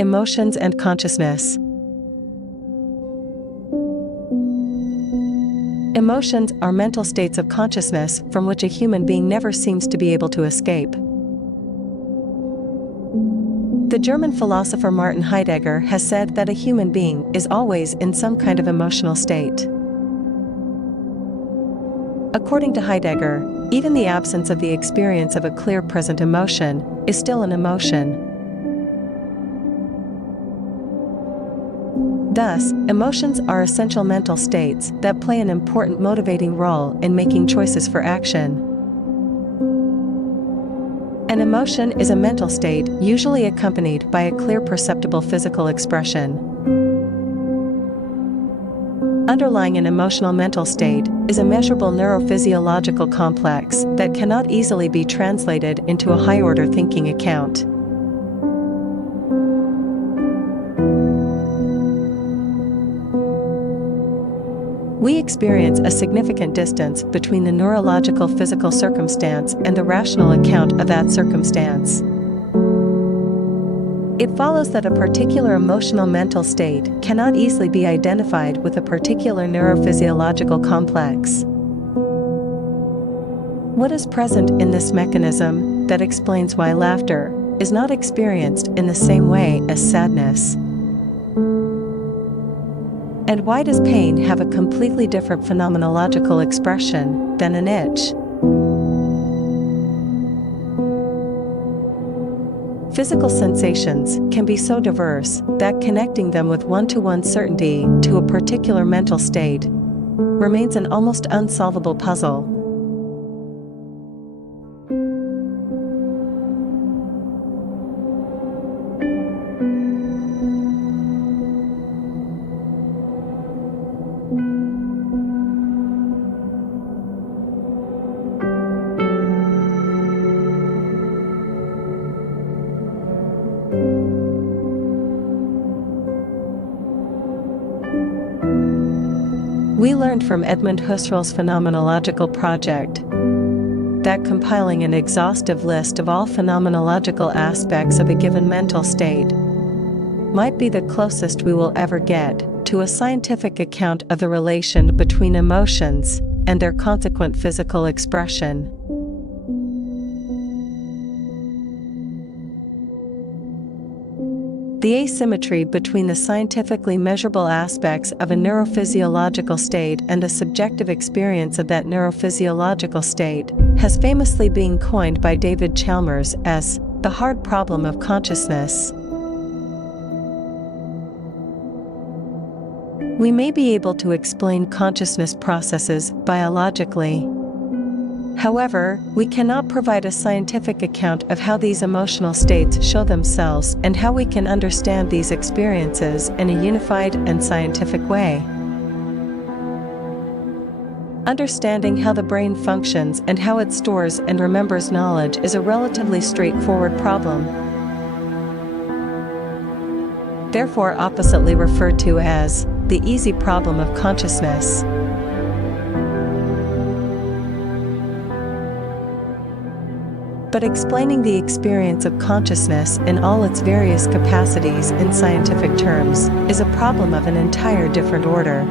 Emotions and consciousness. Emotions are mental states of consciousness from which a human being never seems to be able to escape. The German philosopher Martin Heidegger has said that a human being is always in some kind of emotional state. According to Heidegger, even the absence of the experience of a clear present emotion is still an emotion. Thus, emotions are essential mental states that play an important motivating role in making choices for action. An emotion is a mental state usually accompanied by a clear perceptible physical expression. Underlying an emotional mental state is a measurable neurophysiological complex that cannot easily be translated into a high-order thinking account. We experience a significant distance between the neurological physical circumstance and the rational account of that circumstance. It follows that a particular emotional mental state cannot easily be identified with a particular neurophysiological complex. What is present in this mechanism that explains why laughter is not experienced in the same way as sadness? And why does pain have a completely different phenomenological expression than an itch? Physical sensations can be so diverse that connecting them with one-to-one certainty to a particular mental state remains an almost unsolvable puzzle. We learned from Edmund Husserl's phenomenological project that compiling an exhaustive list of all phenomenological aspects of a given mental state might be the closest we will ever get to a scientific account of the relation between emotions and their consequent physical expression. The asymmetry between the scientifically measurable aspects of a neurophysiological state and the subjective experience of that neurophysiological state has famously been coined by David Chalmers as the hard problem of consciousness. We may be able to explain consciousness processes biologically. However, we cannot provide a scientific account of how these emotional states show themselves and how we can understand these experiences in a unified and scientific way. Understanding how the brain functions and how it stores and remembers knowledge is a relatively straightforward problem, therefore oppositely referred to as the easy problem of consciousness. But explaining the experience of consciousness in all its various capacities in scientific terms is a problem of an entire different order.